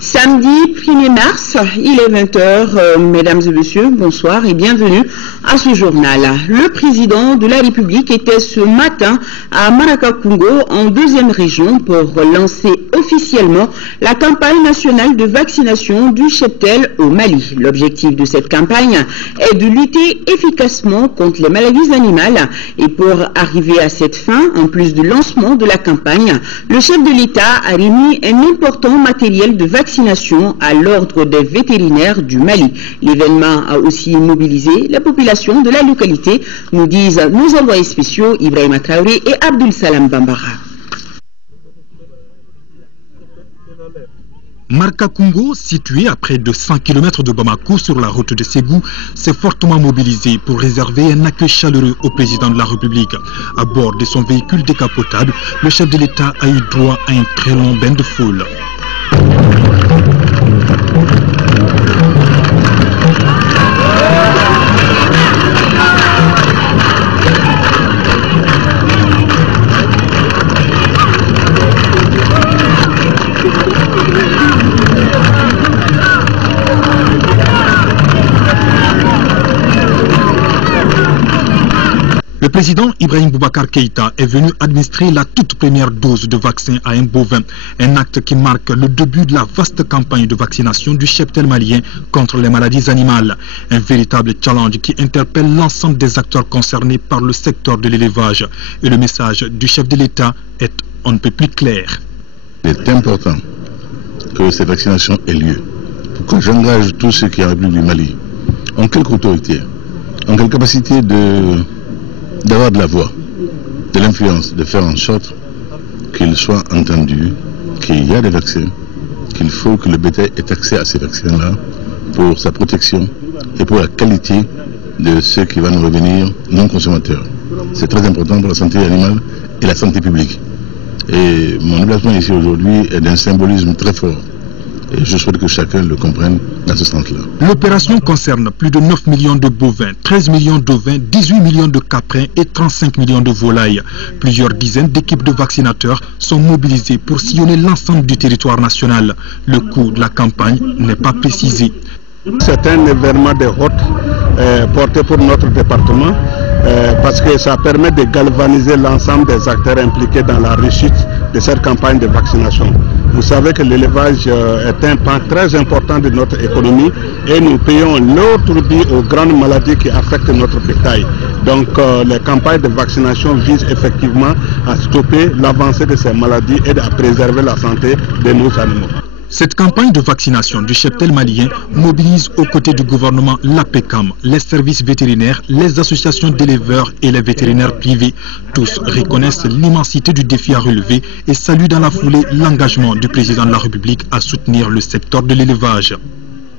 Samedi 1er mars, il est 20h. Mesdames et messieurs, bonsoir et bienvenue à ce journal. Le président de la République était ce matin à Marakakungo, en deuxième région, pour lancer officiellement la campagne nationale de vaccination du cheptel au Mali. L'objectif de cette campagne est de lutter efficacement contre les maladies animales. Et pour arriver à cette fin, en plus du lancement de la campagne, le chef de l'État a remis un important matériel de vaccination à l'ordre des vétérinaires du Mali. L'événement a aussi mobilisé la population de la localité, nous disent nos envoyés spéciaux Ibrahima Traoré et Abdul Salam Bambara. Marakakungo, situé à près de 100 km de Bamako sur la route de Ségou, s'est fortement mobilisé pour réserver un accueil chaleureux au président de la République. À bord de son véhicule décapotable, le chef de l'État a eu droit à un très long bain de foule. Le président Ibrahim Boubacar Keïta est venu administrer la toute première dose de vaccin à un bovin, un acte qui marque le début de la vaste campagne de vaccination du cheptel malien contre les maladies animales. Un véritable challenge qui interpelle l'ensemble des acteurs concernés par le secteur de l'élevage. Et le message du chef de l'État est on ne peut plus clair. Il est important que ces vaccinations aient lieu. Pourquoi j'engage tous ceux qui arrivent du Mali, en quelque autorité, en quelle capacité d'avoir de la voix, de l'influence, de faire en sorte qu'il soit entendu qu'il y a des vaccins, qu'il faut que le bétail ait accès à ces vaccins-là pour sa protection et pour la qualité de ce qui va nous revenir non consommateurs. C'est très important pour la santé animale et la santé publique. Et mon déplacement ici aujourd'hui est d'un symbolisme très fort. Et je souhaite que chacun le comprenne dans ce sens-là. L'opération concerne plus de 9 millions de bovins, 13 millions d'ovins, 18 millions de caprins et 35 millions de volailles. Plusieurs dizaines d'équipes de vaccinateurs sont mobilisées pour sillonner l'ensemble du territoire national. Le coût de la campagne n'est pas précisé. C'est un événement de haute portée pour notre département parce que ça permet de galvaniser l'ensemble des acteurs impliqués dans la réussite de cette campagne de vaccination. Vous savez que l'élevage est un pan très important de notre économie et nous payons lourd tribut aux grandes maladies qui affectent notre bétail. Donc les campagnes de vaccination visent effectivement à stopper l'avancée de ces maladies et à préserver la santé de nos animaux. Cette campagne de vaccination du cheptel malien mobilise aux côtés du gouvernement l'APECAM, les services vétérinaires, les associations d'éleveurs et les vétérinaires privés. Tous reconnaissent l'immensité du défi à relever et saluent dans la foulée l'engagement du président de la République à soutenir le secteur de l'élevage.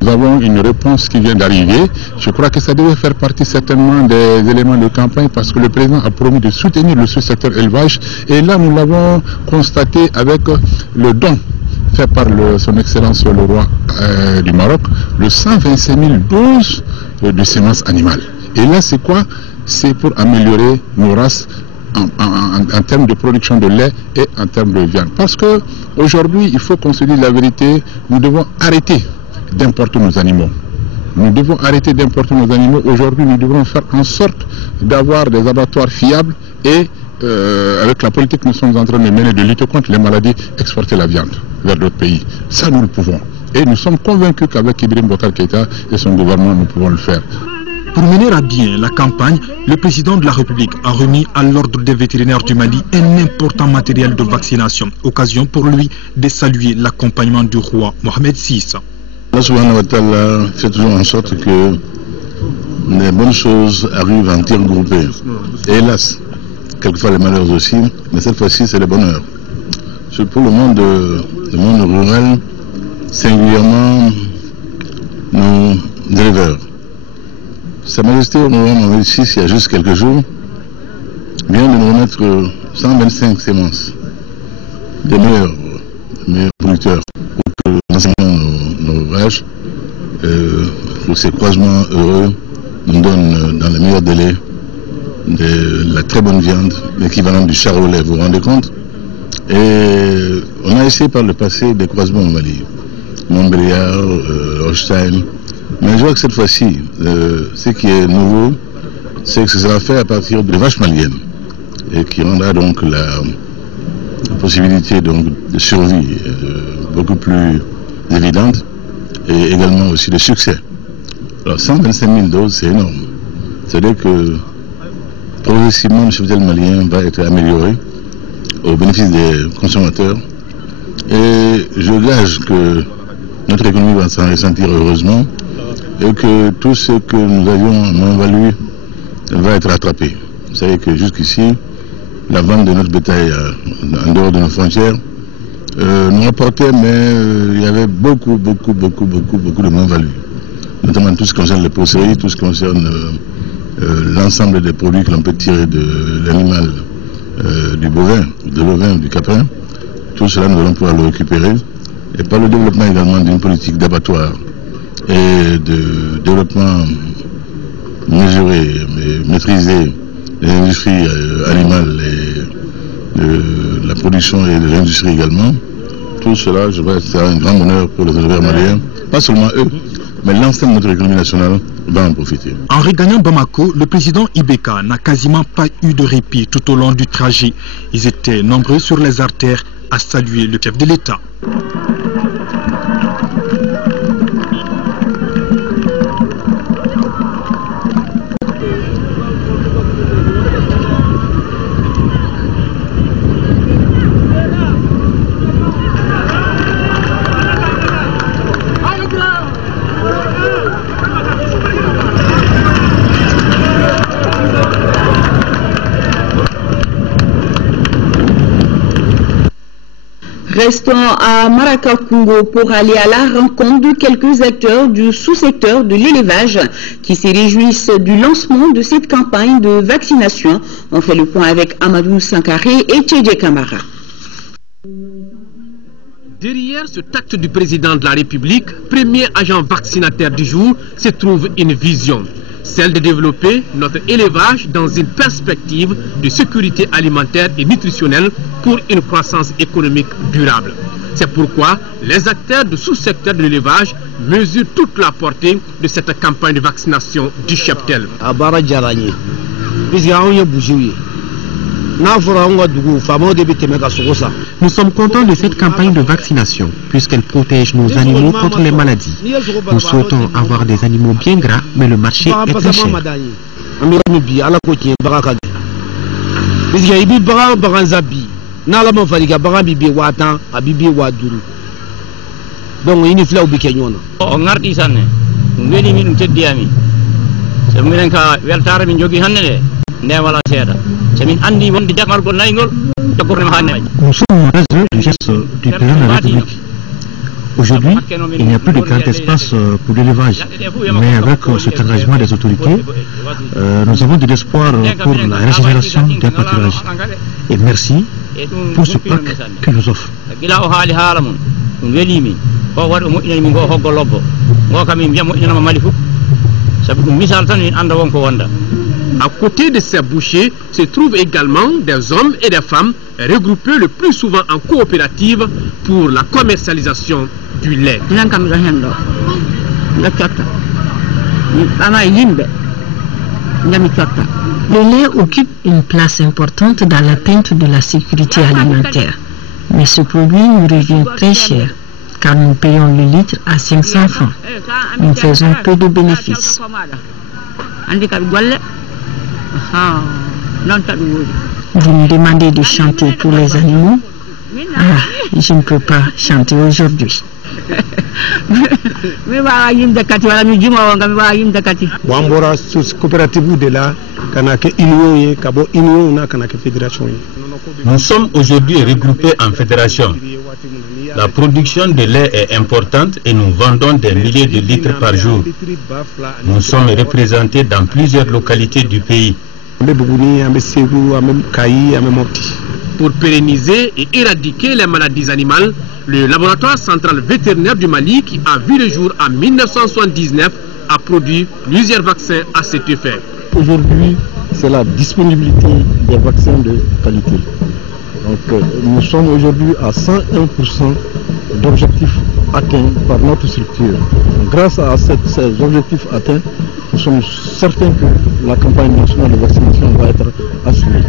Nous avons une réponse qui vient d'arriver. Je crois que ça devait faire partie certainement des éléments de campagne parce que le président a promis de soutenir le sous-secteur élevage. Et là, nous l'avons constaté avec le don fait par son excellence le roi du Maroc, le 125 000 doses de semences animales. Et là, c'est quoi? C'est pour améliorer nos races en termes de production de lait et en termes de viande. Parce que aujourd'hui, il faut qu'on se dise la vérité, nous devons arrêter d'importer nos animaux. Nous devons arrêter d'importer nos animaux. Aujourd'hui, nous devons faire en sorte d'avoir des abattoirs fiables et avec la politique que nous sommes en train de mener de lutter contre les maladies, exporter la viande vers d'autres pays. Ça, nous le pouvons. Et nous sommes convaincus qu'avec Ibrahim Boubacar Keïta et son gouvernement, nous pouvons le faire. Pour mener à bien la campagne, le président de la République a remis à l'ordre des vétérinaires du Mali un important matériel de vaccination. Occasion pour lui de saluer l'accompagnement du roi Mohamed VI. Allah subhanahu wa ta'ala fait toujours en sorte que les bonnes choses arrivent en tir groupé. Et hélas, quelquefois les malheurs aussi, mais cette fois-ci c'est le bonheur. Pour le monde rural, singulièrement nos éleveurs. Sa Majesté au roi Mohamed VI, il y a juste quelques jours, vient de nous remettre 125 sémences des meilleurs producteurs pour que nous enseignons nos vaches, pour ces croisements heureux nous donnent dans les meilleurs délais de la très bonne viande, l'équivalent du charolais, vous vous rendez compte? Et on a essayé par le passé des croisements au Mali. Montbéliard, Holstein. Mais je vois que cette fois-ci, ce qui est nouveau, c'est que ce sera fait à partir de vaches maliennes et qui rendra donc la possibilité donc, de survie beaucoup plus évidente et également aussi de succès. Alors 125 000 doses, c'est énorme. C'est-à-dire que progressivement le cheptel malien va être amélioré au bénéfice des consommateurs et je gage que notre économie va s'en ressentir heureusement et que tout ce que nous avions en moins-value va être rattrapé. Vous savez que jusqu'ici, la vente de notre bétail en dehors de nos frontières nous rapportait, mais il y avait beaucoup de moins-value. Notamment tout ce qui concerne les pousseries, tout ce qui concerne l'ensemble des produits que l'on peut tirer de l'animal, du bovin, de l'ovin, du caprin. Tout cela, nous allons pouvoir le récupérer. Et par le développement également d'une politique d'abattoir et de développement mesuré, maîtrisé des industries animales et de la production et de l'industrie également. Tout cela, je vois, c'est un grand bonheur pour les éleveurs maliens. Pas seulement eux, mais l'ensemble de notre économie nationale va en profiter. En regagnant Bamako, le président Ibeka n'a quasiment pas eu de répit tout au long du trajet. Ils étaient nombreux sur les artères à saluer le chef de l'État. Restons à Marakakungo pour aller à la rencontre de quelques acteurs du sous-secteur de l'élevage qui se réjouissent du lancement de cette campagne de vaccination. On fait le point avec Amadou Sankaré et Tchédje Kamara. Derrière ce acte du président de la République, premier agent vaccinataire du jour, se trouve une vision. Celle de développer notre élevage dans une perspective de sécurité alimentaire et nutritionnelle pour une croissance économique durable. C'est pourquoi les acteurs du sous-secteur de l'élevage mesurent toute la portée de cette campagne de vaccination du cheptel. Nous sommes contents de cette campagne de vaccination puisqu'elle protège nos animaux contre les maladies. Nous souhaitons avoir des animaux bien gras, mais le marché est très cher. Nous sommes heureux du geste du président de la République. Aujourd'hui, il n'y a plus de grand espace pour l'élevage, mais avec cet engagement des autorités, nous avons de l'espoir pour la régénération des pâturages. Et merci pour ce pack qu'ils nous offrent. À côté de ces bouchers se trouvent également des hommes et des femmes regroupés le plus souvent en coopérative pour la commercialisation du lait. Le lait occupe une place importante dans l'atteinte de la sécurité alimentaire. Mais ce produit nous revient très cher car nous payons le litre à 500 francs. Nous faisons peu de bénéfices. Vous me demandez de chanter pour les animaux? Ah, je ne peux pas chanter aujourd'hui. Nous sommes aujourd'hui regroupés en fédération. La production de lait est importante et nous vendons des milliers de litres par jour. Nous sommes représentés dans plusieurs localités du pays. Pour pérenniser et éradiquer les maladies animales, le laboratoire central vétérinaire du Mali, qui a vu le jour en 1979, a produit plusieurs vaccins à cet effet. Aujourd'hui, c'est la disponibilité des vaccins de qualité. Donc, nous sommes aujourd'hui à 101% d'objectifs atteints par notre structure. Grâce à ces objectifs atteints, nous sommes certains que la campagne nationale de vaccination va être assurée.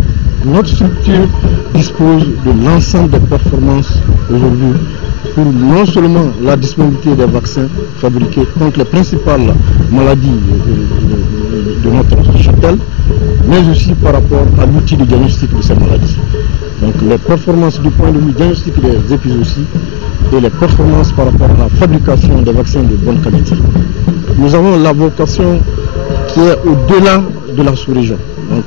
Notre structure dispose de l'ensemble des performances aujourd'hui pour non seulement la disponibilité des vaccins fabriqués contre les principales maladies de notre cheptel, mais aussi par rapport à l'outil de diagnostic de ces maladies. Donc les performances du point de vue diagnostic des épizooties et les performances par rapport à la fabrication des vaccins de bonne qualité. Nous avons la vocation qui est au-delà de la sous-région. Donc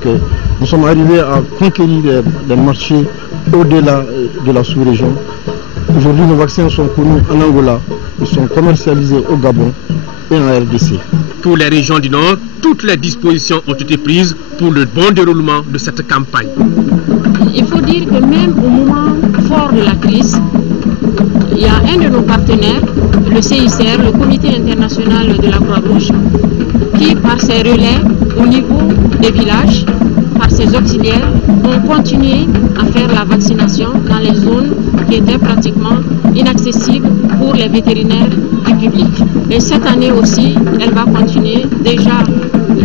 nous sommes arrivés à conquérir des marchés au-delà de la sous-région. Aujourd'hui, nos vaccins sont connus en Angola, ils sont commercialisés au Gabon et en RDC. Pour les régions du Nord, toutes les dispositions ont été prises pour le bon déroulement de cette campagne. Il faut dire que même au moment fort de la crise, il y a un de nos partenaires, le CICR, le Comité international de la Croix-Rouge, qui par ses relais au niveau des villages, par ses auxiliaires, ont continué à faire la vaccination dans les zones qui étaient pratiquement inaccessibles pour les vétérinaires du public. Et cette année aussi, elle va continuer. Déjà,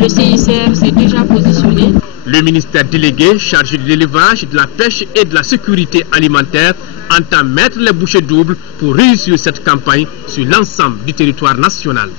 le CICR s'est déjà positionné. Le ministère délégué chargé de l'élevage, de la pêche et de la sécurité alimentaire entend mettre les bouchées doubles pour réussir cette campagne sur l'ensemble du territoire national.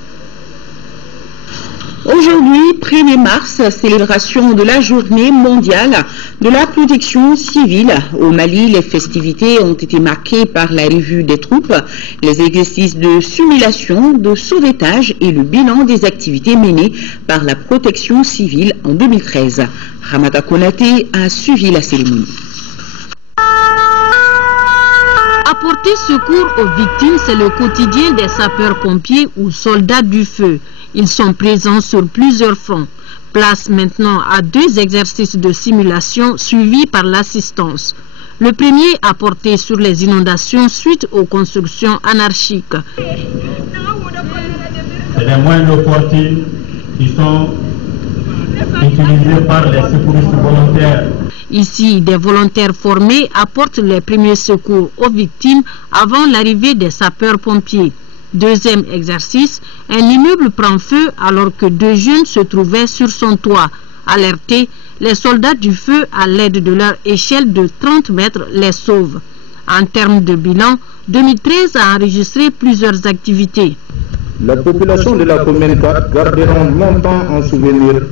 Aujourd'hui, 1er mars, célébration de la journée mondiale de la protection civile. Au Mali, les festivités ont été marquées par la revue des troupes, les exercices de simulation, de sauvetage et le bilan des activités menées par la protection civile en 2013. Ramata Konaté a suivi la cérémonie. Apporter secours aux victimes, c'est le quotidien des sapeurs-pompiers ou soldats du feu. Ils sont présents sur plusieurs fronts. Place maintenant à 2 exercices de simulation suivis par l'assistance. Le premier a porté sur les inondations suite aux constructions anarchiques. C'est les moyens opportuns qui sont utilisés par les secouristes volontaires. Ici, des volontaires formés apportent les premiers secours aux victimes avant l'arrivée des sapeurs-pompiers. Deuxième exercice, un immeuble prend feu alors que 2 jeunes se trouvaient sur son toit. Alertés, les soldats du feu, à l'aide de leur échelle de 30 mètres, les sauvent. En termes de bilan, 2013 a enregistré plusieurs activités. La population de la commune 4 garderont longtemps en souvenir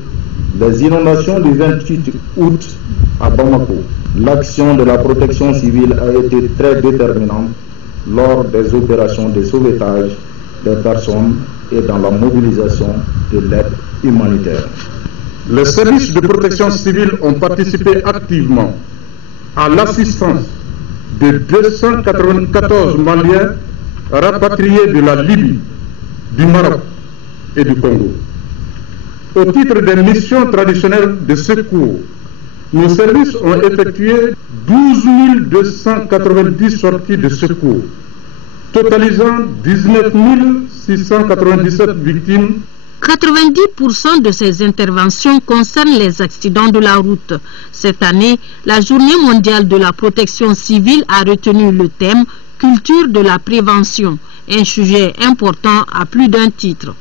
les inondations du 28 août à Bamako. L'action de la protection civile a été très déterminante lors des opérations de sauvetage des personnes et dans la mobilisation de l'aide humanitaire. Les services de protection civile ont participé activement à l'assistance de 294 Maliens rapatriés de la Libye, du Maroc et du Congo. Au titre des missions traditionnelles de secours, nos services ont effectué 12 290 sorties de secours, totalisant 19 697 victimes. 90% de ces interventions concernent les accidents de la route. Cette année, la Journée mondiale de la protection civile a retenu le thème « Culture de la prévention », un sujet important à plus d'un titre.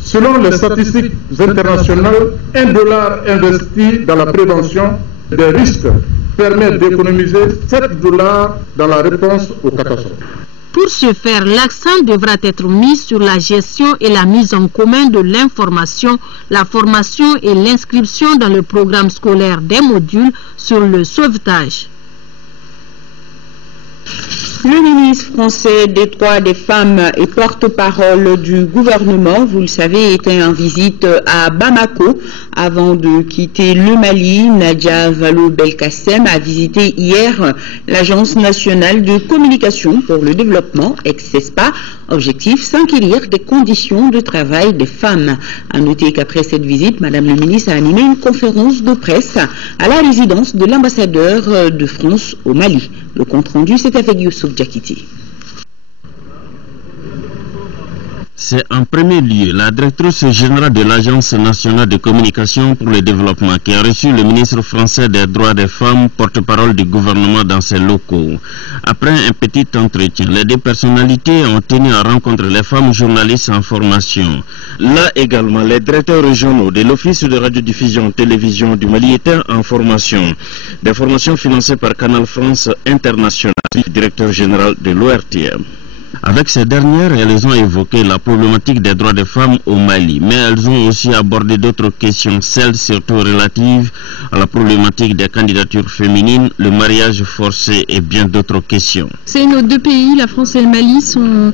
Selon les statistiques internationales, $1 investi dans la prévention des risques permet d'économiser $7 dans la réponse aux catastrophes. Pour ce faire, l'accent devra être mis sur la gestion et la mise en commun de l'information, la formation et l'inscription dans le programme scolaire des modules sur le sauvetage. Le ministre français des droits des femmes et porte-parole du gouvernement, vous le savez, était en visite à Bamako avant de quitter le Mali. Nadia Vallaud-Belkacem a visité hier l'Agence nationale de communication pour le développement, ex-CESPA. Objectif, s'inquiéter des conditions de travail des femmes. À noter qu'après cette visite, Madame le ministre a animé une conférence de presse à la résidence de l'ambassadeur de France au Mali. Le compte rendu, c'est avec Youssouf Diakité. C'est en premier lieu la directrice générale de l'Agence nationale de communication pour le développement qui a reçu le ministre français des droits des femmes, porte-parole du gouvernement dans ses locaux. Après un petit entretien, les deux personnalités ont tenu à rencontrer les femmes journalistes en formation. Là également, les directeurs régionaux de l'Office de radiodiffusion télévision du Mali étaient en formation. Des formations financées par Canal France International, directeur général de l'ORTM. Avec ces dernières, elles ont évoqué la problématique des droits des femmes au Mali, mais elles ont aussi abordé d'autres questions, celles surtout relatives à la problématique des candidatures féminines, le mariage forcé et bien d'autres questions. Nos deux pays, la France et le Mali, sont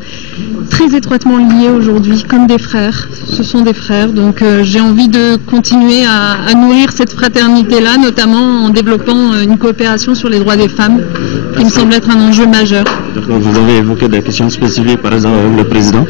très étroitement liés aujourd'hui, comme des frères. Ce sont des frères, donc j'ai envie de continuer à nourrir cette fraternité-là, notamment en développant une coopération sur les droits des femmes, qui me semble être un enjeu majeur. Vous avez évoqué des questions spécifiques, par exemple, avec le président?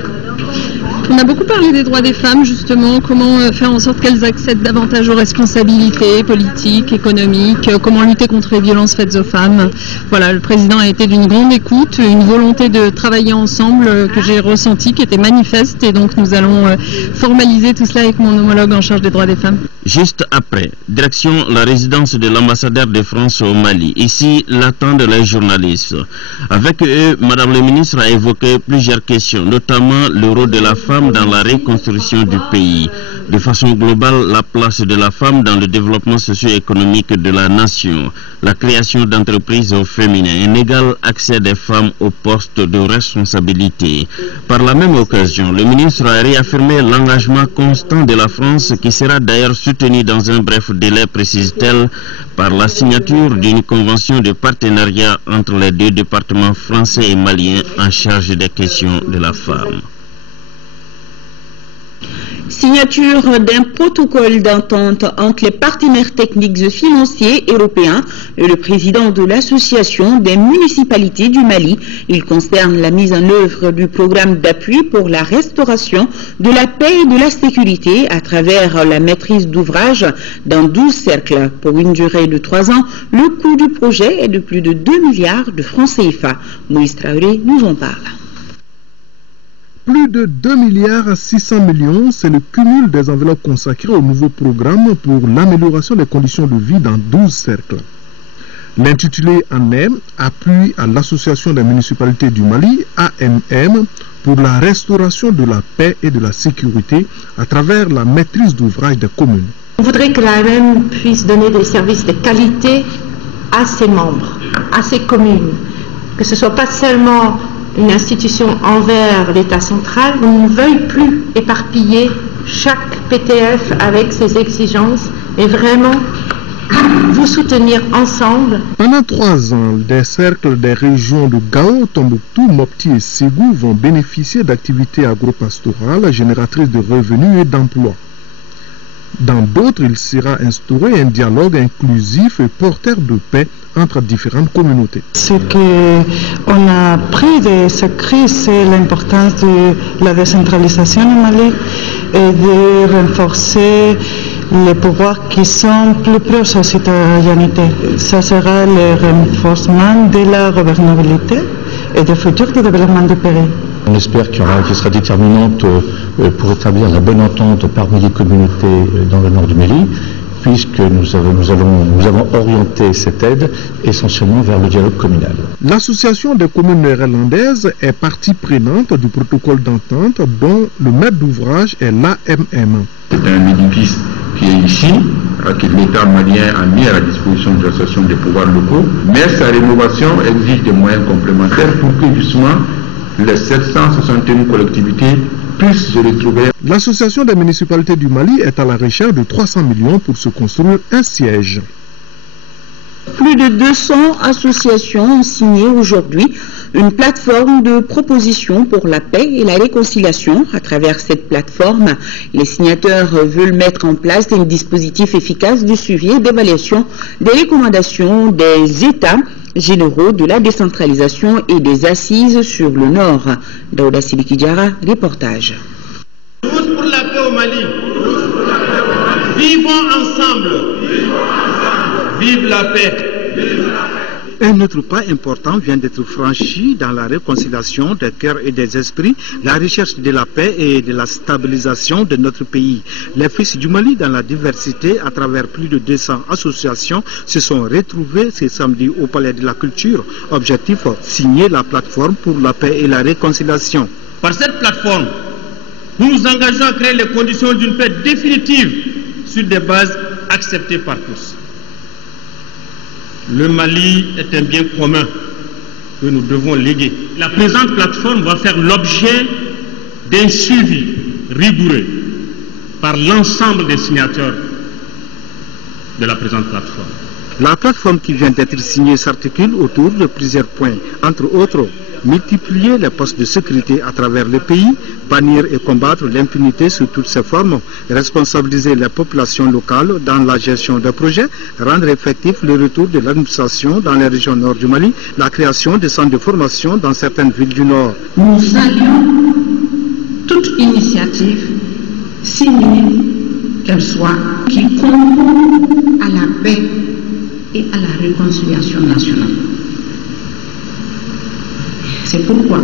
On a beaucoup parlé des droits des femmes, justement, comment faire en sorte qu'elles accèdent davantage aux responsabilités politiques, économiques, comment lutter contre les violences faites aux femmes. Voilà, le président a été d'une grande écoute, une volonté de travailler ensemble que j'ai ressentie, qui était manifeste, et donc nous allons formaliser tout cela avec mon homologue en charge des droits des femmes. Juste après, direction la résidence de l'ambassadeur de France au Mali. Ici, l'attendent les journalistes. Avec eux, Madame le ministre a évoqué plusieurs questions, notamment le rôle de la femme dans la reconstruction du pays. De façon globale, la place de la femme dans le développement socio-économique de la nation, la création d'entreprises au féminin, un égal accès des femmes aux postes de responsabilité. Par la même occasion, le ministre a réaffirmé l'engagement constant de la France qui sera d'ailleurs soutenu dans un bref délai, précise-t-elle, par la signature d'une convention de partenariat entre les deux départements français et maliens en charge des questions de la femme. Signature d'un protocole d'entente entre les partenaires techniques et financiers européens et le président de l'association des municipalités du Mali. Il concerne la mise en œuvre du programme d'appui pour la restauration de la paix et de la sécurité à travers la maîtrise d'ouvrage dans 12 cercles. Pour une durée de 3 ans, le coût du projet est de plus de 2 milliards de francs CFA. Moïse Traoré nous en parle. Plus de 2 milliards 600 millions, c'est le cumul des enveloppes consacrées au nouveau programme pour l'amélioration des conditions de vie dans 12 cercles. L'intitulé en est « Appui à l'Association des municipalités du Mali, AMM, pour la restauration de la paix et de la sécurité à travers la maîtrise d'ouvrage des communes ». On voudrait que l'AMM puisse donner des services de qualité à ses membres, à ses communes, que ce ne soit pas seulement une institution envers l'État central, on ne veuille plus éparpiller chaque PTF avec ses exigences et vraiment vous soutenir ensemble. Pendant 3 ans, des cercles des régions de Gao, Tombouctou, Mopti et Ségou vont bénéficier d'activités agropastorales génératrices de revenus et d'emplois. Dans d'autres, il sera instauré un dialogue inclusif et porteur de paix entre différentes communautés. Ce qu'on a appris de cette crise, c'est l'importance de la décentralisation au Mali et de renforcer les pouvoirs qui sont plus proches aux citoyenneté. Ça sera le renforcement de la gouvernabilité et du futur du développement du pays. On espère qu'il sera déterminante pour établir la bonne entente parmi les communautés dans le nord du Mali, puisque nous avons orienté cette aide essentiellement vers le dialogue communal. L'association des communes néerlandaises est partie prenante du protocole d'entente dont le maître d'ouvrage est l'AMM. C'est un édifice qui est ici, que l'État malien a mis à la disposition de l'association des pouvoirs locaux, mais sa rénovation exige des moyens complémentaires pour que justement les 761 collectivités puissent se retrouver. L'association des municipalités du Mali est à la recherche de 300 millions pour se construire un siège. Plus de 200 associations ont signé aujourd'hui une plateforme de propositions pour la paix et la réconciliation. À travers cette plateforme, les signataires veulent mettre en place un dispositif efficace de suivi et d'évaluation des recommandations des États généraux de la décentralisation et des assises sur le Nord. Daouda Sidiki Diarra, reportage. Tous pour la paix au Mali. Vivons ensemble. Vive la paix. Un autre pas important vient d'être franchi dans la réconciliation des cœurs et des esprits, la recherche de la paix et de la stabilisation de notre pays. Les fils du Mali, dans la diversité, à travers plus de 200 associations, se sont retrouvés ce samedi au Palais de la Culture. Objectif, signer la plateforme pour la paix et la réconciliation. Par cette plateforme, nous nous engageons à créer les conditions d'une paix définitive sur des bases acceptées par tous. Le Mali est un bien commun que nous devons léguer. La présente plateforme va faire l'objet d'un suivi rigoureux par l'ensemble des signataires de la présente plateforme. La plateforme qui vient d'être signée s'articule autour de plusieurs points, entre autres multiplier les postes de sécurité à travers le pays, bannir et combattre l'impunité sous toutes ses formes, responsabiliser les populations locales dans la gestion des projets, rendre effectif le retour de l'administration dans les régions nord du Mali, la création de centres de formation dans certaines villes du nord. Nous saluons toute initiative, si minime qu'elle soit, qui concourt à la paix et à la réconciliation nationale. C'est pourquoi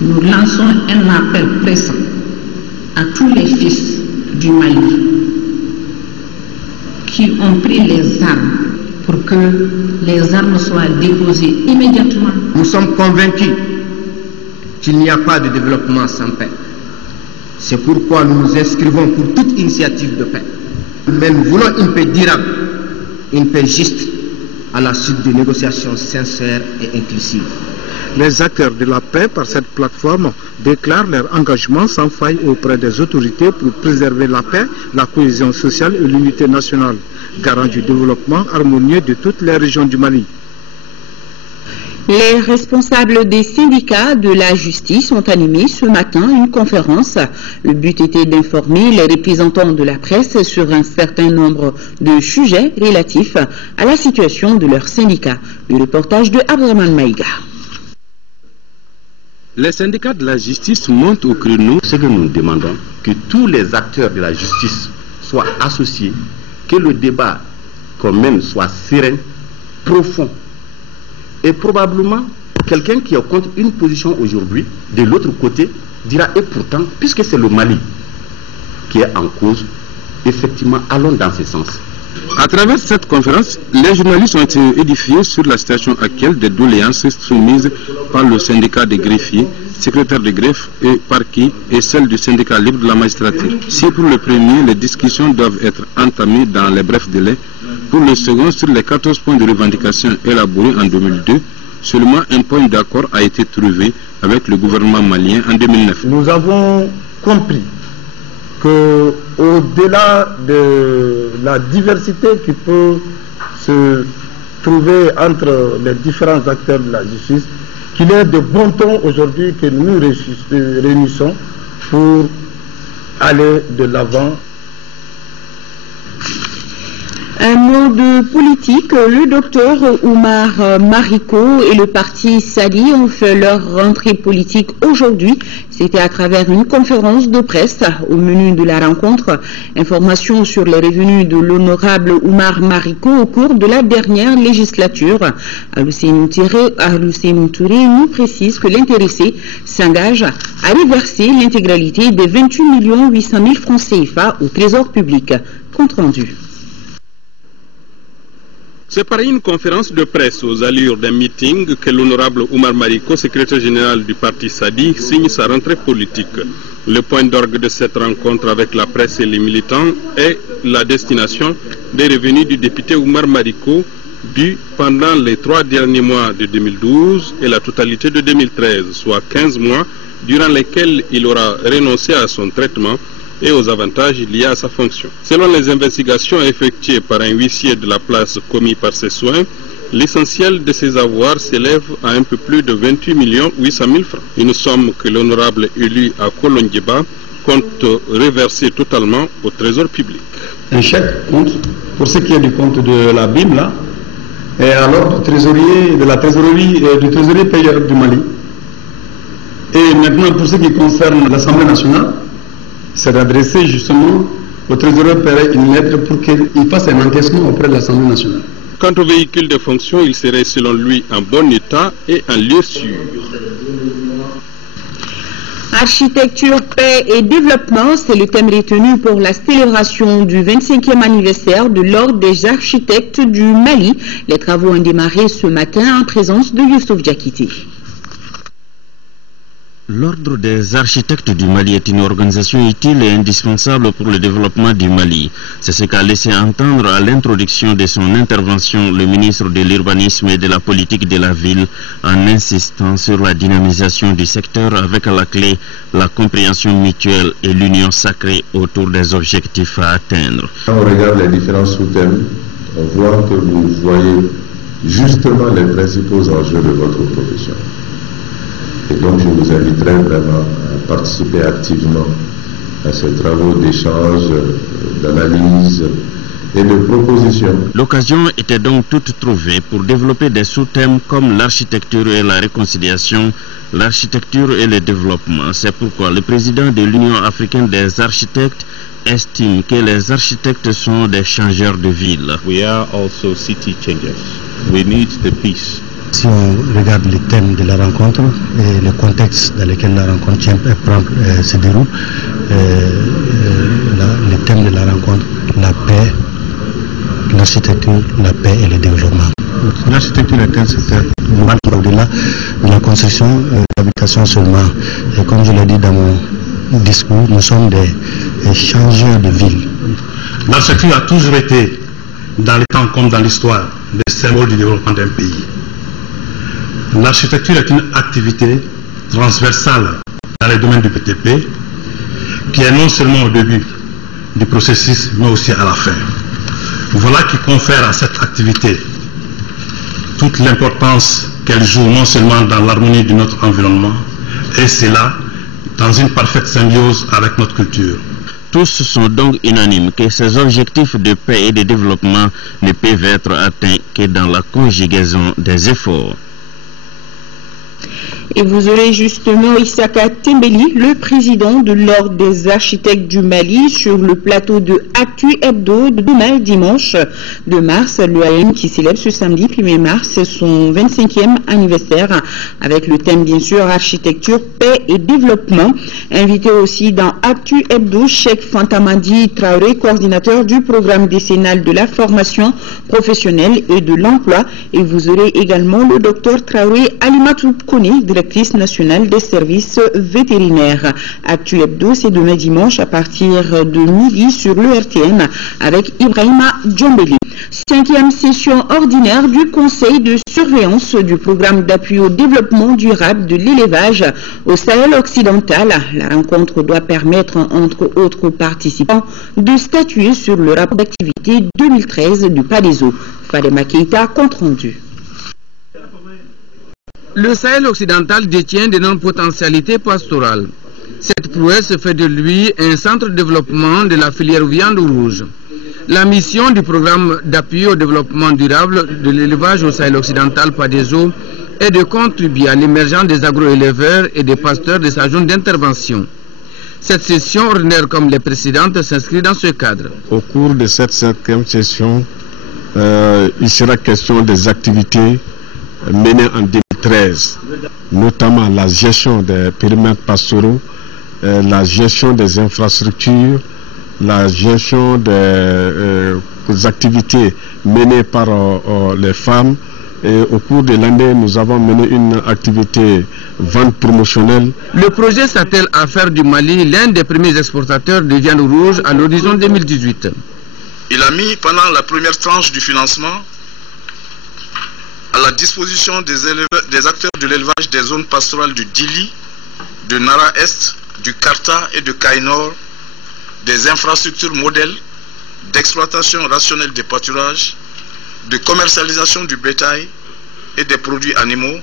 nous lançons un appel pressant à tous les fils du Mali qui ont pris les armes pour que les armes soient déposées immédiatement. Nous sommes convaincus qu'il n'y a pas de développement sans paix. C'est pourquoi nous nous inscrivons pour toute initiative de paix. Mais nous voulons une paix durable, une paix juste, à la suite de négociations sincères et inclusives. Les acteurs de la paix par cette plateforme déclarent leur engagement sans faille auprès des autorités pour préserver la paix, la cohésion sociale et l'unité nationale, garant du développement harmonieux de toutes les régions du Mali. Les responsables des syndicats de la justice ont animé ce matin une conférence. Le but était d'informer les représentants de la presse sur un certain nombre de sujets relatifs à la situation de leur syndicat. Le reportage de Abdelrahman Maïga. Les syndicats de la justice montent au créneau. Ce que nous demandons, que tous les acteurs de la justice soient associés, que le débat quand même soit serein, profond. Et probablement, quelqu'un qui est contre une position aujourd'hui, de l'autre côté, dira, et pourtant, puisque c'est le Mali qui est en cause, effectivement, allons dans ce sens. À travers cette conférence, les journalistes ont été édifiés sur la situation actuelle des doléances soumises par le syndicat des greffiers, secrétaire de greffe et parquet et celle du syndicat libre de la magistrature. Si pour le premier, les discussions doivent être entamées dans les brefs délais, pour le second, sur les 14 points de revendication élaborés en 2002, seulement un point d'accord a été trouvé avec le gouvernement malien en 2009. Nous avons compris qu'au-delà de la diversité qui peut se trouver entre les différents acteurs de la justice, qu'il est de bon ton aujourd'hui que nous nous réunissons pour aller de l'avant. Un mot de politique, le docteur Oumar Mariko et le parti Sadi ont fait leur rentrée politique aujourd'hui. C'était à travers une conférence de presse au menu de la rencontre. Information sur les revenus de l'honorable Oumar Mariko au cours de la dernière législature. Alousseinou Touré nous précise que l'intéressé s'engage à reverser l'intégralité des 28 800 000 francs CFA au trésor public. Compte rendu. C'est par une conférence de presse aux allures d'un meeting que l'honorable Oumar Mariko, secrétaire général du parti Sadi, signe sa rentrée politique. Le point d'orgue de cette rencontre avec la presse et les militants est la destination des revenus du député Oumar Mariko dus pendant les 3 derniers mois de 2012 et la totalité de 2013, soit 15 mois durant lesquels il aura renoncé à son traitement et aux avantages liés à sa fonction. Selon les investigations effectuées par un huissier de la place commis par ses soins, l'essentiel de ses avoirs s'élève à un peu plus de 28 800 000 francs. Une somme que l'honorable élu à Kolongiba compte reverser totalement au trésor public. Un chèque compte, pour ce qui est du compte de la BIM là, et alors du trésorier payeur du Mali. Et maintenant pour ce qui concerne l'Assemblée nationale, c'est d'adresser justement au trésorier payer une lettre pour qu'il fasse un encaissement auprès de l'Assemblée nationale. Quant au véhicule de fonction, il serait selon lui en bon état et en lieu sûr. Architecture, paix et développement, c'est le thème retenu pour la célébration du 25e anniversaire de l'Ordre des architectes du Mali. Les travaux ont démarré ce matin en présence de Youssouf Diakité. L'Ordre des architectes du Mali est une organisation utile et indispensable pour le développement du Mali. C'est ce qu'a laissé entendre à l'introduction de son intervention le ministre de l'Urbanisme et de la Politique de la Ville en insistant sur la dynamisation du secteur avec à la clé la compréhension mutuelle et l'union sacrée autour des objectifs à atteindre. Quand on regarde les différents sous-thèmes, on voit que vous voyez justement les principaux enjeux de votre profession. Et donc je vous inviterai vraiment à participer activement à ces travaux d'échange, d'analyse et de proposition. L'occasion était donc toute trouvée pour développer des sous-thèmes comme l'architecture et la réconciliation, l'architecture et le développement. C'est pourquoi le président de l'Union africaine des architectes estime que les architectes sont des changeurs de ville. We are also city changers. We need the peace. Si on regarde les thèmes de la rencontre et le contexte dans lequel la rencontre se déroule, les thèmes de la rencontre, la paix, l'architecture, la paix et le développement. L'architecture est un secteur au-delà de la construction d'habitation seulement. Et comme je l'ai dit dans mon discours, nous sommes des changeurs de ville. L'architecture a toujours été, dans le temps comme dans l'histoire, le symbole du développement d'un pays. L'architecture est une activité transversale dans les domaines du BTP qui est non seulement au début du processus mais aussi à la fin. Voilà qui confère à cette activité toute l'importance qu'elle joue non seulement dans l'harmonie de notre environnement et cela dans une parfaite symbiose avec notre culture. Tous sont donc unanimes que ces objectifs de paix et de développement ne peuvent être atteints que dans la conjugaison des efforts. Et vous aurez justement Issaka Tembeli, le président de l'Ordre des architectes du Mali, sur le plateau de Actu Hebdo de demain, dimanche 2 mars, l'OAM qui célèbre ce samedi 1er mars son 25e anniversaire, avec le thème bien sûr architecture, paix et développement. Invité aussi dans Actu Hebdo, Cheikh Fantamadi Traoré, coordinateur du programme décennal de la formation professionnelle et de l'emploi. Et vous aurez également le docteur Traoré Alimatou Kone, directrice nationale des services vétérinaires. Actu Hebdo, c'est demain dimanche à partir de midi sur l'ERTM avec Ibrahima Djombeli. 5e session ordinaire du Conseil de surveillance du programme d'appui au développement durable de l'élevage au Sahel occidental. La rencontre doit permettre, entre autres participants, de statuer sur le rapport d'activité 2013 du PADESO. Fadema Keita, compte rendu. Le Sahel occidental détient d'énormes potentialités pastorales. Cette prouesse fait de lui un centre de développement de la filière viande rouge. La mission du programme d'appui au développement durable de l'élevage au Sahel occidental PADESO est de contribuer à l'émergence des agroéleveurs et des pasteurs de sa zone d'intervention. Cette session ordinaire comme les précédentes s'inscrit dans ce cadre. Au cours de cette 5e session, il sera question des activités menées en 2013, notamment la gestion des périmètres pastoraux, la gestion des infrastructures, la gestion des activités menées par les femmes. Et au cours de l'année, nous avons mené une activité vente promotionnelle. Le projet s'attelle à faire du Mali l'un des premiers exportateurs de viande rouge à l'horizon 2018. Il a mis pendant la première tranche du financement à la disposition des acteurs de l'élevage des zones pastorales du Dili, de Nara-Est, du Karta et de Kainor, des infrastructures modèles d'exploitation rationnelle des pâturages, de commercialisation du bétail et des produits animaux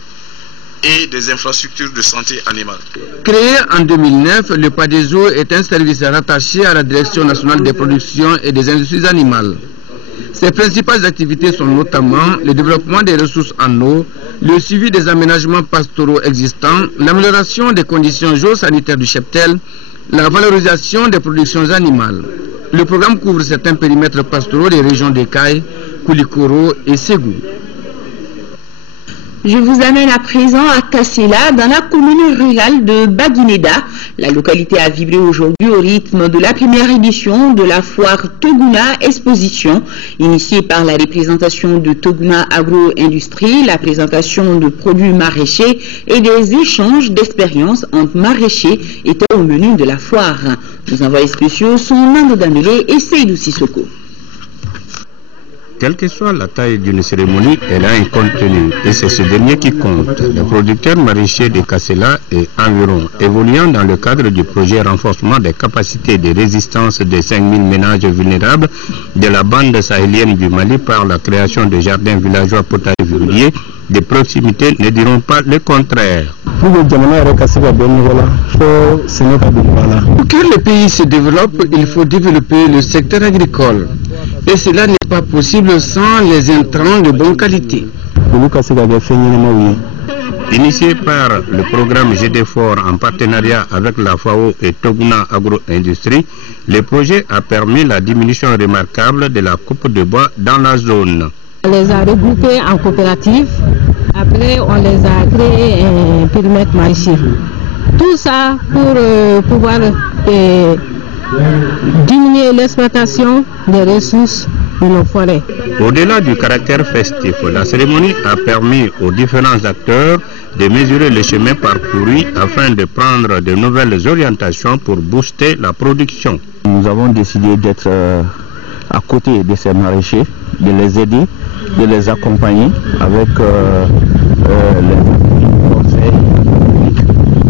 et des infrastructures de santé animale. Créé en 2009, le PADESO est un service rattaché à la Direction nationale des productions et des industries animales. Ses principales activités sont notamment le développement des ressources en eau, le suivi des aménagements pastoraux existants, l'amélioration des conditions géosanitaires du cheptel, la valorisation des productions animales. Le programme couvre certains périmètres pastoraux des régions d'Ekaï, Koulikoro et Ségou. Je vous amène à présent à Kassela, dans la commune rurale de Baguineda. La localité a vibré aujourd'hui au rythme de la première édition de la foire Toguna Exposition, initiée par la représentation de Toguna Agro-Industrie, la présentation de produits maraîchers et des échanges d'expériences entre maraîchers étaient au menu de la foire. Nos envoyés spéciaux sont Nando Damélé et Seydou Sissoko. Quelle que soit la taille d'une cérémonie, elle a un contenu et c'est ce dernier qui compte. Le producteur maraîcher de Kassela et environ, évoluant dans le cadre du projet renforcement des capacités de résistance des 5000 ménages vulnérables de la bande sahélienne du Mali par la création de jardins villageois potagers de proximité ne diront pas le contraire. Pour que le pays se développe, il faut développer le secteur agricole. Et cela n'est pas possible sans les intrants de bonne qualité. Initié par le programme GDFOR en partenariat avec la FAO et Toguna Agro-Industrie, le projet a permis la diminution remarquable de la coupe de bois dans la zone. On les a regroupés en coopérative, après on les a créés un périmètre maraîcher. Tout ça pour pouvoir diminuer l'exploitation des ressources de nos forêts. Au-delà du caractère festif, la cérémonie a permis aux différents acteurs de mesurer le chemin parcouru afin de prendre de nouvelles orientations pour booster la production. Nous avons décidé d'être à côté de ces maraîchers, de les aider, de les accompagner avec les conseils,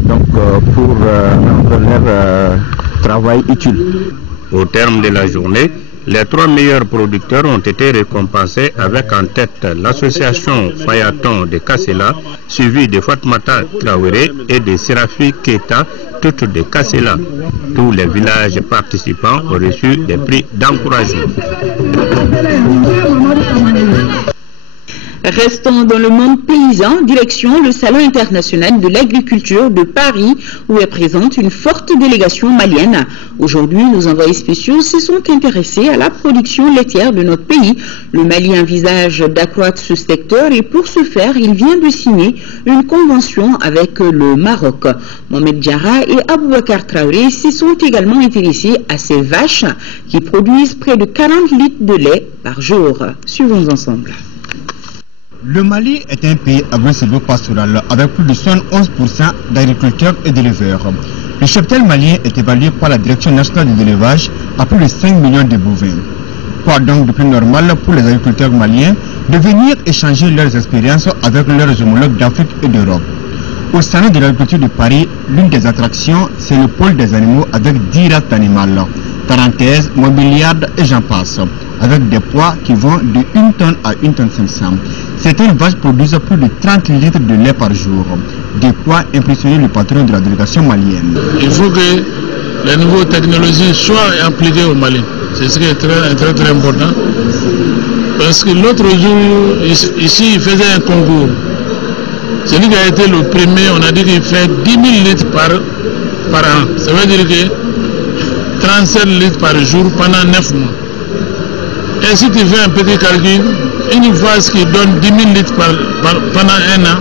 donc pour rendre leur travail utile. Au terme de la journée, les 3 meilleurs producteurs ont été récompensés avec en tête l'association Fayaton de Kassela, suivie de Fatmata Traoré et de Serafi Keita, toutes de Kassela. Tous les villages participants ont reçu des prix d'encouragement. Restons dans le monde paysan, direction le Salon international de l'agriculture de Paris, où est présente une forte délégation malienne. Aujourd'hui, nos envoyés spéciaux se sont intéressés à la production laitière de notre pays. Le Mali envisage d'accroître ce secteur et pour ce faire, il vient de signer une convention avec le Maroc. Mohamed Diarra et Aboubakar Traoré se sont également intéressés à ces vaches qui produisent près de 40 litres de lait par jour. Suivons ensemble. Le Mali est un pays agro-silvopastoral avec plus de 71% d'agriculteurs et d'éleveurs. Le cheptel malien est évalué par la Direction nationale de l'élevage à plus de 5 millions de bovins. Quoi donc de plus normal pour les agriculteurs maliens de venir échanger leurs expériences avec leurs homologues d'Afrique et d'Europe. Au Salon de l'agriculture de Paris, l'une des attractions, c'est le pôle des animaux avec 10 races d'animal, parenthèse, mobiliarde et j'en passe, avec des poids qui vont de 1 tonne à 1 tonne 500. Certaines vaches produisent plus de 30 litres de lait par jour, de quoi impressionner le patron de la délégation malienne. Il faut que les nouvelles technologies soient appliquées au Mali. C'est ce qui est très important. Parce que l'autre jour, ici, il faisait un concours. Celui qui a été le premier, on a dit qu'il fait 10 000 litres par an. Ça veut dire que 37 litres par jour pendant 9 mois. Et si tu fais un petit calcul, une vache qui donne 10 000 litres pendant un an,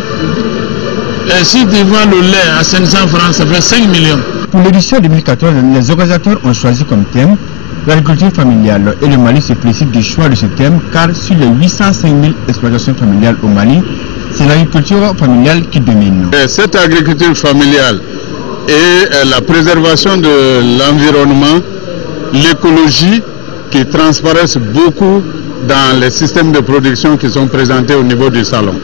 et si tu vends le lait à 500 francs, ça fait 5 millions. Pour l'édition 2014, les organisateurs ont choisi comme thème l'agriculture familiale et le Mali se félicite du choix de ce thème car sur les 805 000 exploitations familiales au Mali, c'est l'agriculture familiale qui domine. Cette agriculture familiale et la préservation de l'environnement, l'écologie qui transparaissent beaucoup dans les systèmes de production qui sont présentés au niveau du salon.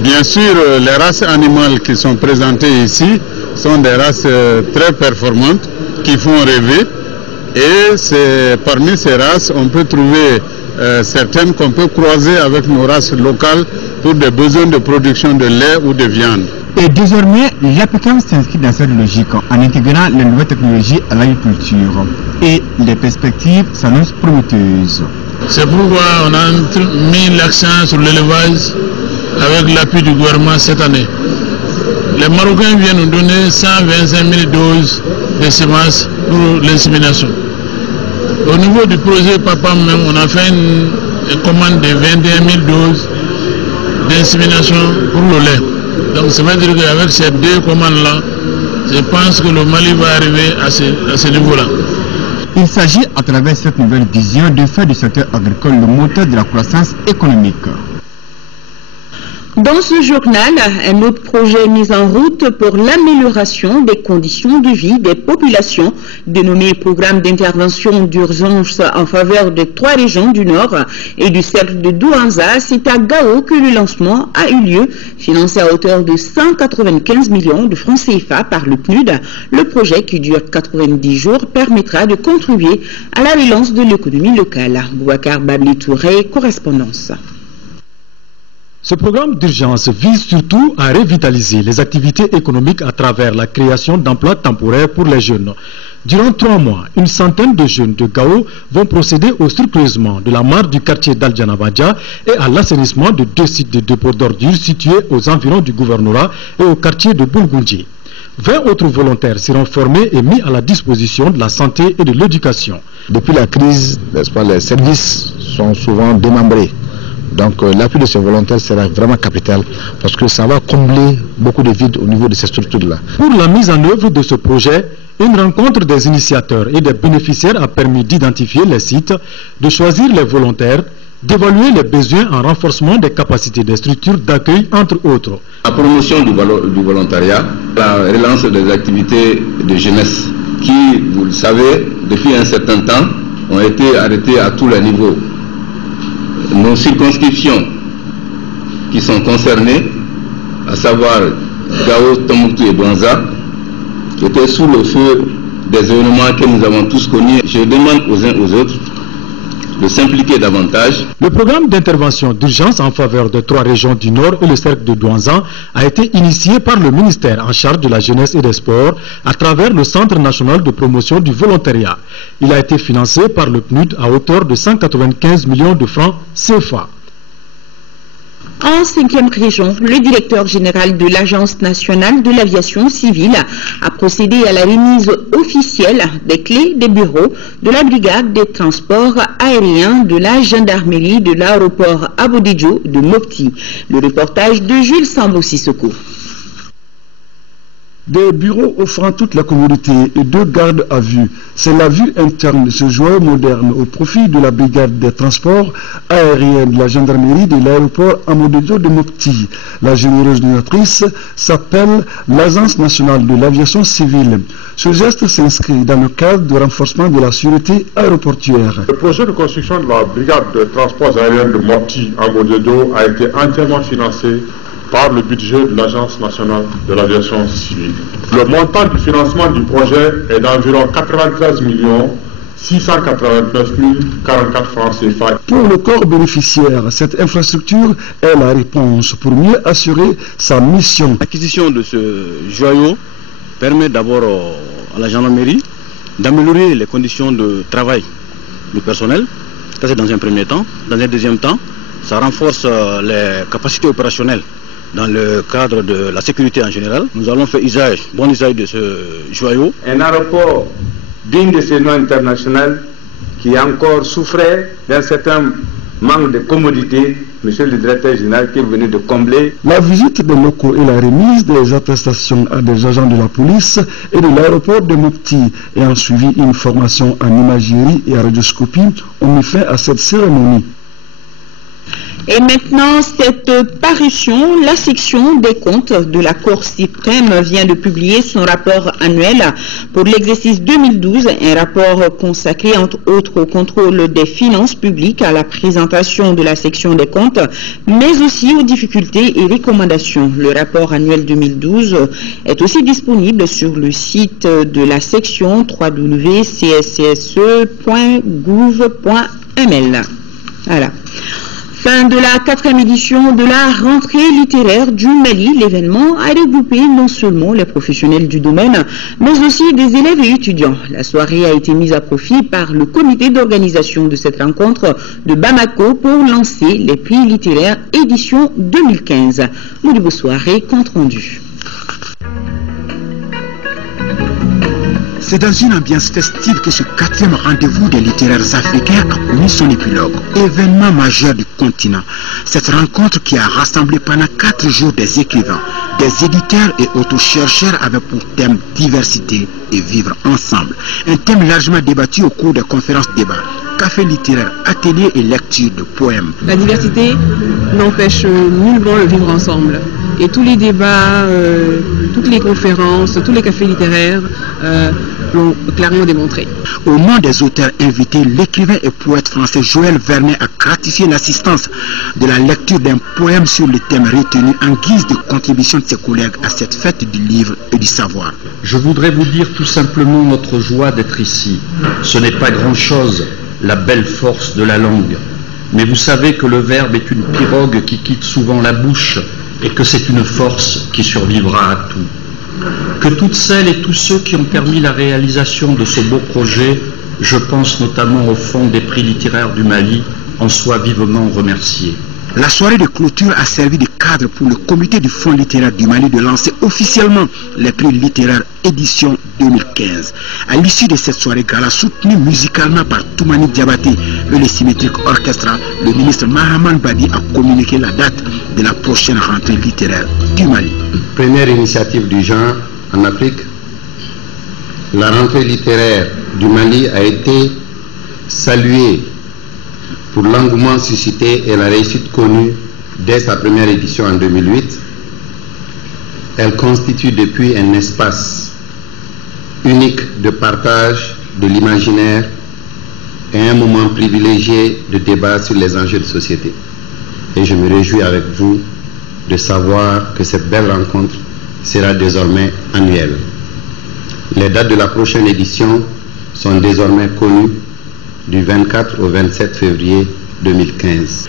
Bien sûr, les races animales qui sont présentées ici sont des races très performantes qui font rêver et parmi ces races, on peut trouver certaines qu'on peut croiser avec nos races locales pour des besoins de production de lait ou de viande. Et désormais, l'APCAM s'inscrit dans cette logique en intégrant les nouvelles technologies à l'agriculture. Et les perspectives s'annoncent prometteuses. C'est pourquoi on a mis l'accent sur l'élevage avec l'appui du gouvernement cette année. Les Marocains viennent nous donner 125 000 doses de semences pour l'insémination. Au niveau du projet Papa même, on a fait commande de 21 000 doses d'insémination pour le lait. Donc ça veut dire qu'avec ces deux commandes-là, je pense que le Mali va arriver à ce niveau-là. Il s'agit à travers cette nouvelle vision de faire du secteur agricole le moteur de la croissance économique. Dans ce journal, un autre projet mis en route pour l'amélioration des conditions de vie des populations, dénommé Programme d'intervention d'urgence en faveur des 3 régions du Nord et du cercle de Douanza. C'est à Gao que le lancement a eu lieu, financé à hauteur de 195 millions de francs CFA par le PNUD. Le projet, qui dure 90 jours, permettra de contribuer à la relance de l'économie locale. Boubacar Babli Touré, correspondance. Ce programme d'urgence vise surtout à revitaliser les activités économiques à travers la création d'emplois temporaires pour les jeunes. Durant 3 mois, une centaine de jeunes de Gao vont procéder au structurement de la mare du quartier d'Al-Janabadja et à l'assainissement de 2 sites de dépôt d'ordures situés aux environs du gouvernorat et au quartier de Boulgoundji. 20 autres volontaires seront formés et mis à la disposition de la santé et de l'éducation. Depuis la crise, n'est-ce pas, les services sont souvent démembrés. Donc l'appui de ces volontaires sera vraiment capital parce que ça va combler beaucoup de vides au niveau de ces structures-là. Pour la mise en œuvre de ce projet, une rencontre des initiateurs et des bénéficiaires a permis d'identifier les sites, de choisir les volontaires, d'évaluer les besoins en renforcement des capacités des structures d'accueil, entre autres. La promotion du volontariat, la relance des activités de jeunesse qui, vous le savez, depuis un certain temps, ont été arrêtées à tous les niveaux. Nos circonscriptions qui sont concernées, à savoir Gao, Tombouctou et Douanza, étaient sous le feu des événements que nous avons tous connus. Je demande aux uns aux autres de s'impliquer davantage. Le programme d'intervention d'urgence en faveur des 3 régions du Nord et le cercle de Douanza a été initié par le ministère en charge de la jeunesse et des sports à travers le Centre national de promotion du volontariat. Il a été financé par le PNUD à hauteur de 195 millions de francs CFA. En 5e région, le directeur général de l'Agence nationale de l'aviation civile a procédé à la remise officielle des clés des bureaux de la brigade des transports aériens de la gendarmerie de l'aéroport Abodidjo de Mopti. Le reportage de Jules Sambo Sissoko. Des bureaux offrant toute la communauté et 2 gardes à vue. C'est la vue interne de ce joyau moderne au profit de la brigade des transports aériens de la gendarmerie de l'aéroport Abodidjo de Mopti. La généreuse donatrice s'appelle l'Agence nationale de l'aviation civile. Ce geste s'inscrit dans le cadre du renforcement de la sûreté aéroportuaire. Le projet de construction de la brigade des transports aériens de Mopti Abodidjo a été entièrement financé par le budget de l'Agence nationale de l'aviation civile. Le montant du financement du projet est d'environ 93 689 044 francs CFA. Pour le corps bénéficiaire, cette infrastructure est la réponse pour mieux assurer sa mission. L'acquisition de ce joyau permet d'abord à la gendarmerie d'améliorer les conditions de travail du personnel. Ça, c'est dans un premier temps. Dans un deuxième temps, ça renforce les capacités opérationnelles dans le cadre de la sécurité en général. Nous allons faire bon usage de ce joyau. Un aéroport digne de ce nom international qui a encore souffrait d'un certain manque de commodité, monsieur le directeur général, qui est venu de combler. La visite des locaux et la remise des attestations à des agents de la police et de l'aéroport de Mopti ayant suivi une formation en imagerie et en radioscopie ont mis fin à cette cérémonie. Et maintenant, cette parution, la section des comptes de la Cour suprême vient de publier son rapport annuel pour l'exercice 2012, un rapport consacré entre autres au contrôle des finances publiques, à la présentation de la section des comptes, mais aussi aux difficultés et recommandations. Le rapport annuel 2012 est aussi disponible sur le site de la section www.cssse.gouv.ml. Voilà. Fin de la 4e édition de la rentrée littéraire du Mali. L'événement a regroupé non seulement les professionnels du domaine, mais aussi des élèves et étudiants. La soirée a été mise à profit par le comité d'organisation de cette rencontre de Bamako pour lancer les prix littéraires édition 2015. Modibo soirée, compte rendu. C'est dans une ambiance festive que ce 4e rendez-vous des littéraires africains a connu son épilogue. Événement majeur du continent. Cette rencontre qui a rassemblé pendant 4 jours des écrivains, des éditeurs et auto-chercheurs avec pour thème diversité et vivre ensemble. Un thème largement débattu au cours des conférences débats. Café littéraire, atelier et lecture de poèmes. La diversité n'empêche nullement le vivre ensemble. Et tous les débats, toutes les conférences, tous les cafés littéraires l'ont clairement démontré. Au nom des auteurs invités, l'écrivain et poète français Joël Vernet a gratifié l'assistance de la lecture d'un poème sur le thème retenu en guise de contribution de ses collègues à cette fête du livre et du savoir. Je voudrais vous dire tout simplement notre joie d'être ici. Ce n'est pas grand-chose, la belle force de la langue. Mais vous savez que le verbe est une pirogue qui quitte souvent la bouche et que c'est une force qui survivra à tout. Que toutes celles et tous ceux qui ont permis la réalisation de ce beau projet, je pense notamment au Fonds des prix littéraires du Mali, en soient vivement remerciés. La soirée de clôture a servi de cadre pour le comité du Fonds littéraire du Mali de lancer officiellement les prix littéraires édition 2015. À l'issue de cette soirée gala soutenue musicalement par Toumani Diabaté et le Symétrique Orchestra, le ministre Mahaman Badi a communiqué la date de la prochaine rentrée littéraire du Mali. Première initiative du genre en Afrique, la rentrée littéraire du Mali a été saluée pour l'engouement suscité et la réussite connue dès sa première édition en 2008. Elle constitue depuis un espace unique de partage de l'imaginaire et un moment privilégié de débat sur les enjeux de société. Et je me réjouis avec vous de savoir que cette belle rencontre sera désormais annuelle. Les dates de la prochaine édition sont désormais connues, du 24 au 27 février 2015.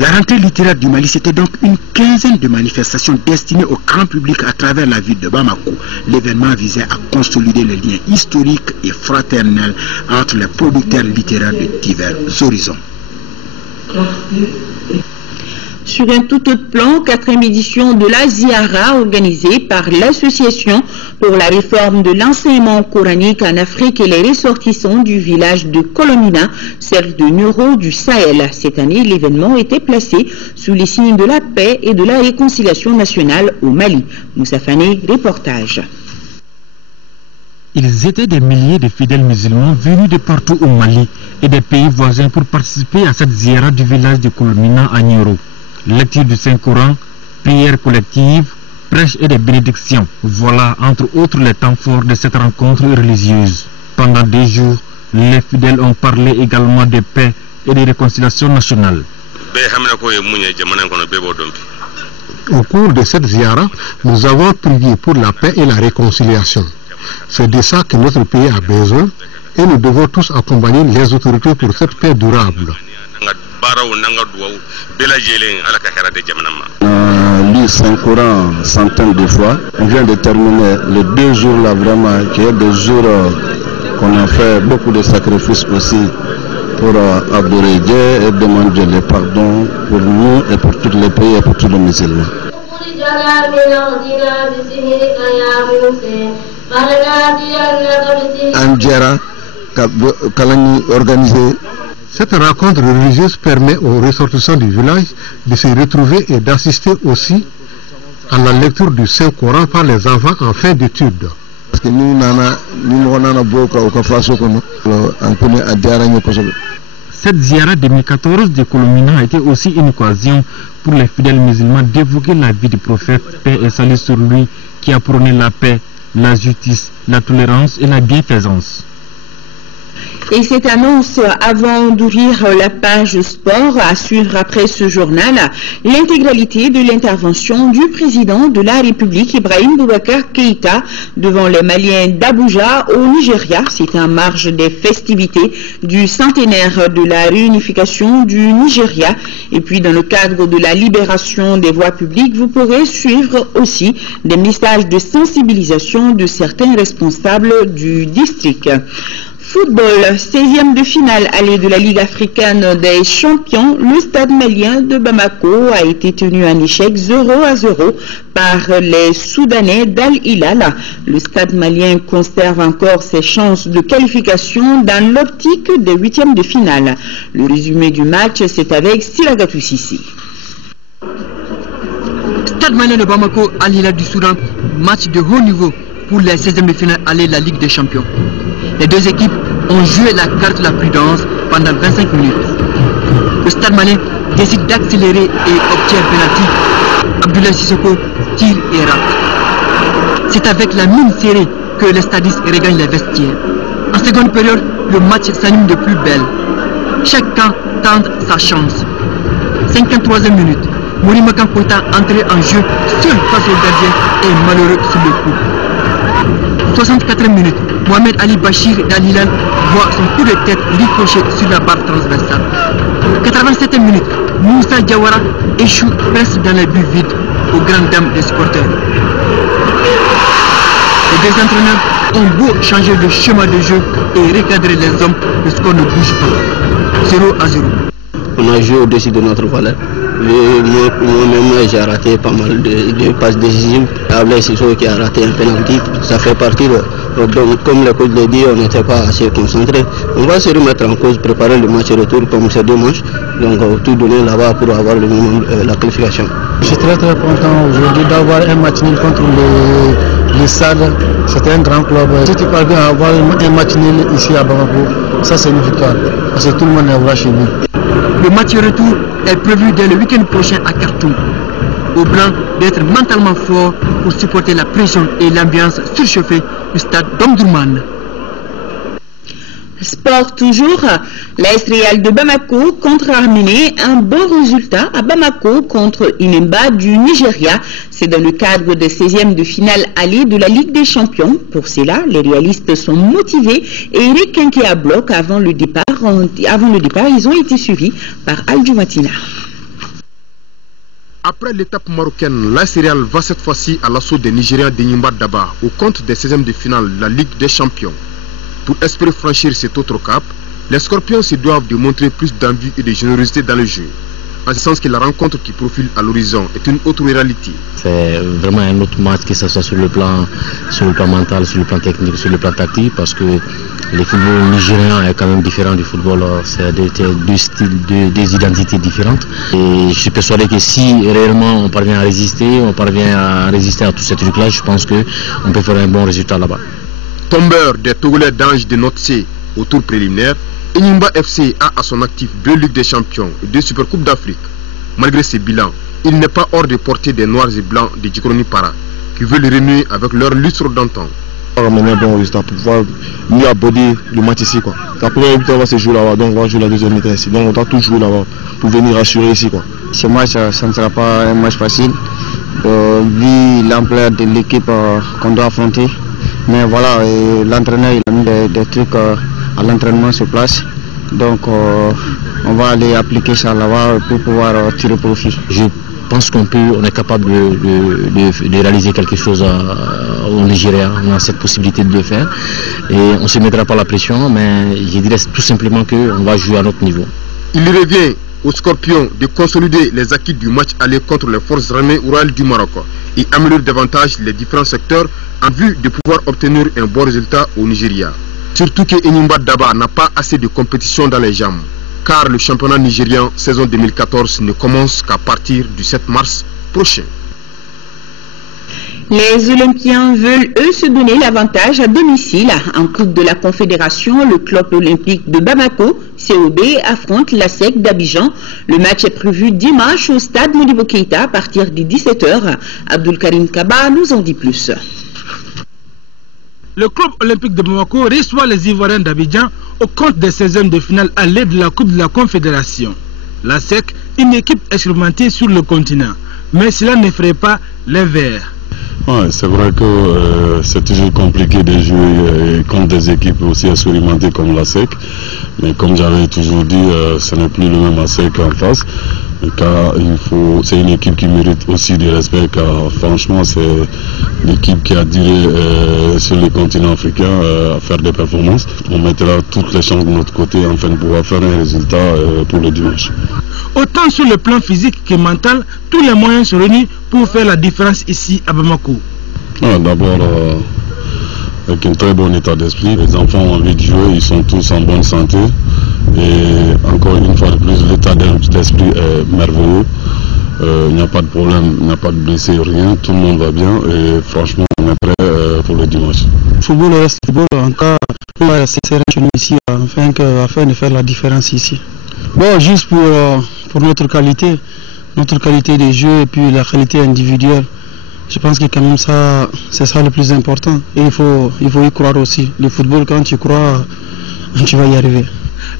La rentrée littéraire du Mali, c'était donc une quinzaine de manifestations destinées au grand public à travers la ville de Bamako. L'événement visait à consolider les liens historiques et fraternels entre les producteurs littéraires de divers horizons. Sur un tout autre plan, 4e édition de la Ziara organisée par l'Association pour la réforme de l'enseignement coranique en Afrique et les ressortissants du village de Kolomina servent de neuro du Sahel. Cette année, l'événement était placé sous les signes de la paix et de la réconciliation nationale au Mali. Moussa Fane, reportage. Ils étaient des milliers de fidèles musulmans venus de partout au Mali et des pays voisins pour participer à cette Ziara du village de Kolomina à Nioro. Lecture du Saint-Coran, prières collectives, prêches et des bénédictions. Voilà entre autres les temps forts de cette rencontre religieuse. Pendant 2 jours, les fidèles ont parlé également de paix et de réconciliation nationale. Au cours de cette ziara, nous avons prié pour la paix et la réconciliation. C'est de ça que notre pays a besoin et nous devons tous accompagner les autorités pour cette paix durable. Lu Saint-Coran centaines de fois. On vient de terminer les 2 jours là vraiment, qui est des jours qu'on a fait beaucoup de sacrifices aussi pour adorer Dieu et demander le pardon pour nous et pour tous les pays et pour tous les musulmans. Anjera Kalani organisé. Cette rencontre religieuse permet aux ressortissants du village de se retrouver et d'assister aussi à la lecture du Saint-Coran par les enfants en fin d'études. Cette ziara 2014 de Kolomina a été aussi une occasion pour les fidèles musulmans d'évoquer la vie du prophète, paix et salut sur lui, qui a prôné la paix, la justice, la tolérance et la bienfaisance. Et cette annonce, avant d'ouvrir la page sport, à suivre après ce journal, l'intégralité de l'intervention du président de la République, Ibrahim Boubacar Keïta, devant les Maliens d'Abuja au Nigeria. C'est en marge des festivités du centenaire de la réunification du Nigeria. Et puis, dans le cadre de la libération des voies publiques, vous pourrez suivre aussi des messages de sensibilisation de certains responsables du district. Football, 16e de finale aller de la Ligue africaine des champions, le stade malien de Bamako a été tenu en échec 0-0 par les Soudanais d'Al Hilal. Le stade malien conserve encore ses chances de qualification dans l'optique des 8e de finale. Le résumé du match, c'est avec Silagatou Sissi. Stade malien de Bamako, Al Hilal du Soudan, match de haut niveau pour les 16e de finale aller de la Ligue des champions. Les deux équipes ont joué la carte de la prudence pendant 25 minutes. Le stade malien décide d'accélérer et obtient un penalty. Abdoulaye Sissoko tire et rate. C'est avec la mine serrée que les stadistes regagnent les vestiaires. En seconde période, le match s'anime de plus belle. Chaque camp tente sa chance. 53e minute, Mourima Kampota entré en jeu seul face au gardien et malheureux sur le coup. 64e minute, Mohamed Ali Bachir d'Al Hilal voit son coup de tête ricocher sur la barre transversale. 87e minute, Moussa Diawara échoue presque dans les buts vides aux grandes dames des supporters. Les deux entraîneurs ont beau changer de schéma de jeu et recadrer les hommes, le score ne bouge pas. 0-0. On a joué au-dessus de notre valeur. Moi-même, j'ai raté pas mal de passes décisives. Ablaye Sissoko qui a raté un penalty. Ça fait partie donc, comme le coach l'a dit, on n'était pas assez concentré. On va se remettre en cause, préparer le match retour comme c'est deux matchs. Donc tout donner là-bas pour avoir la qualification. Je suis très content aujourd'hui d'avoir un match nul contre le SAD. C'était un grand club. Si tu parviens à avoir un match nul ici à Bamako, ça c'est une victoire. Parce que tout le monde est vrai chez nous. Le match retour est prévu dès le week-end prochain à Khartoum. Au Blanc d'être mentalement fort pour supporter la pression et l'ambiance surchauffée du stade d'Omdurman. Sport toujours, l'AS Real de Bamako contre Arménie, un bon résultat à Bamako contre Inemba du Nigeria. C'est dans le cadre des 16e de finale aller de la Ligue des champions. Pour cela, les réalistes sont motivés et requinqués à bloc avant le départ. Ils ont été suivis par Al Jumatina. Après l'étape marocaine, l'AS Real va cette fois-ci à l'assaut des Nigériens d'Enyimba Daba au compte des 16e de finale de la Ligue des champions. Pour espérer franchir cet autre cap, les Scorpions se doivent de montrer plus d'envie et de générosité dans le jeu. En ce sens que la rencontre qui profile à l'horizon est une autre réalité. C'est vraiment un autre match, que ce soit sur le plan mental, sur le plan technique, sur le plan tactique, parce que le football nigérien est quand même différent du football, c'est deux styles, des identités différentes. Et je suis persuadé que si réellement on parvient à résister à tous ces trucs-là, je pense qu'on peut faire un bon résultat là-bas. Tombeur des Togolais d'Ange de Notse au tour préliminaire, Enyimba FC a à son actif 2 Ligues des Champions et 2 Supercoupes d'Afrique. Malgré ces bilans, il n'est pas hors de portée des Noirs et Blancs de Djikroni Para, qui veulent renouer avec leur lustre d'antan. On va ramener un bon résultat pour pouvoir mieux aborder le match ici. La première mi-temps va se jouer là-bas, donc on va jouer la deuxième mi-temps ici. Donc on doit tout jouer là-bas pour venir assurer ici. Ce match, ça ne sera pas un match facile, vu l'ampleur de l'équipe qu'on doit affronter. Mais voilà, l'entraîneur il a mis des trucs à l'entraînement sur place. Donc on va aller appliquer ça là-bas pour pouvoir tirer profit. Je pense qu'on est capable de réaliser quelque chose au Nigeria. On a cette possibilité de le faire. Et on ne se mettra pas la pression, mais je dirais tout simplement qu'on va jouer à notre niveau. Il revient aux Scorpions de consolider les acquis du match aller contre les forces armées rurales du Maroc et améliorer davantage les différents secteurs en vue de pouvoir obtenir un bon résultat au Nigeria. Surtout que Enyimba Daba n'a pas assez de compétition dans les jambes, car le championnat nigérien saison 2014 ne commence qu'à partir du 7 mars prochain. Les Olympiens veulent, eux, se donner l'avantage à domicile. En Coupe de la Confédération, le club olympique de Bamako, COB, affronte la SEC d'Abidjan. Le match est prévu dimanche au stade Modibo Keïta à partir de 17h. Abdul Karim Kaba nous en dit plus. Le club olympique de Bamako reçoit les Ivoiriens d'Abidjan au compte des 16e de finale à l'aide de la Coupe de la Confédération. La SEC, une équipe expérimentée sur le continent, mais cela ne ferait pas les Verts. Ouais, c'est vrai que c'est toujours compliqué de jouer contre des équipes aussi expérimentées comme la SEC. Mais comme j'avais toujours dit, ce n'est plus le même ASEC en face. car c'est une équipe qui mérite aussi du respect, car franchement c'est l'équipe qui a duré sur le continent africain à faire des performances. On mettra toutes les chances de notre côté afin de pouvoir faire un résultat pour le dimanche. Autant sur le plan physique que mental, tous les moyens sont réunis pour faire la différence ici à Bamako. D'abord, avec un très bon état d'esprit, les enfants ont envie de jouer, ils sont tous en bonne santé. Et encore une fois de plus, l'état d'esprit est merveilleux. Il n'y a pas de problème, il n'y a pas de blessés, rien, tout le monde va bien et franchement on est prêt pour le dimanche. Le football reste football, en cas où c'est serein chez nous ici afin de faire la différence ici. Bon, juste pour notre qualité de jeu et puis la qualité individuelle, je pense que quand même ça, c'est ça le plus important. Et il faut y croire aussi. Le football, quand tu crois, tu vas y arriver.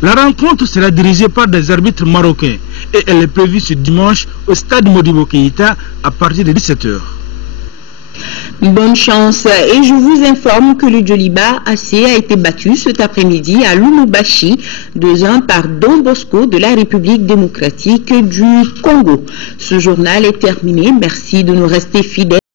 La rencontre sera dirigée par des arbitres marocains et elle est prévue ce dimanche au stade Modibo Keïta à partir de 17 h. Bonne chance et je vous informe que le Djoliba AC a été battu cet après-midi à Lubumbashi 2-1 par Don Bosco de la République démocratique du Congo. Ce journal est terminé. Merci de nous rester fidèles.